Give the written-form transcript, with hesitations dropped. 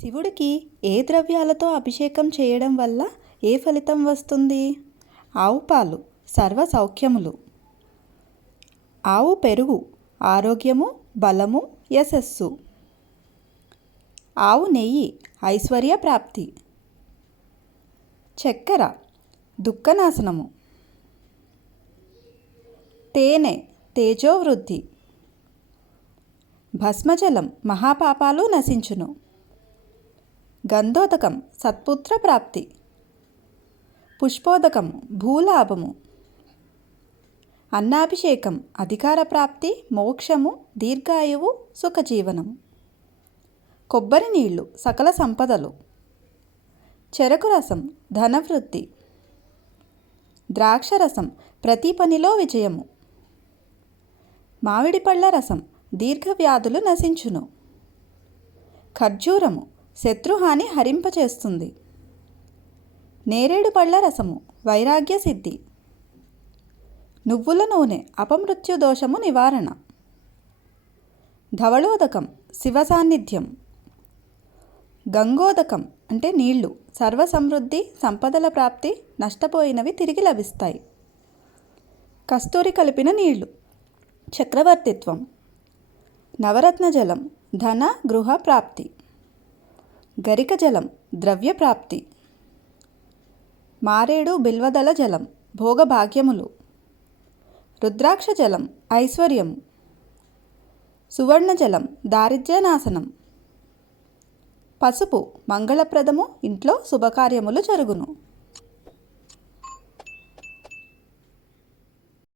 శివుడికి ఏ ద్రవ్యాలతో అభిషేకం చేయడం వల్ల ఏ ఫలితం వస్తుంది? ఆవు పాలు సర్వ సౌఖ్యములు. ఆవు పెరుగు ఆరోగ్యము, బలము, యశస్సు. ఆవు నెయ్యి ఐశ్వర్య ప్రాప్తి. చక్కెర దుఃఖనాశనము. తేనె తేజోవృద్ధి. భస్మజలం మహాపాపాలు నశించును. గంధోదకం సత్పుత్ర ప్రాప్తి. పుష్పోదకం భూలాభము. అన్నాభిషేకం అధికార ప్రాప్తి, మోక్షము, దీర్ఘాయువు, సుఖజీవనము. కొబ్బరి నీళ్లు సకల సంపదలు. చెరకు రసం ధనవృద్ధి. ద్రాక్షరసం ప్రతి పనిలో విజయము. మామిడి పళ్ళ రసం దీర్ఘవ్యాధులు నశించును. ఖర్జూరము శత్రుహాని హరింపచేస్తుంది. నేరేడు పళ్ళ రసము వైరాగ్య సిద్ధి. నువ్వుల నూనె అపమృత్యు దోషము నివారణ. ధవళోదకం శివ సాన్నిధ్యం. గంగోదకం అంటే నీళ్లు సర్వసమృద్ధి, సంపదల ప్రాప్తి, నష్టపోయినవి తిరిగి లభిస్తాయి. కస్తూరి కలిపిన నీళ్లు చక్రవర్తిత్వం. నవరత్న జలం ధన గృహ ప్రాప్తి. గరిక జలం ద్రవ్య ప్రాప్తి. మారేడు బిల్వదల జలం భోగభాగ్యములు. రుద్రాక్ష జలం ఐశ్వర్యం. సువర్ణ జలం దారిద్ర్యనాశనం. పసుపు మంగళప్రదము, ఇంట్లో శుభకార్యములు జరుగును.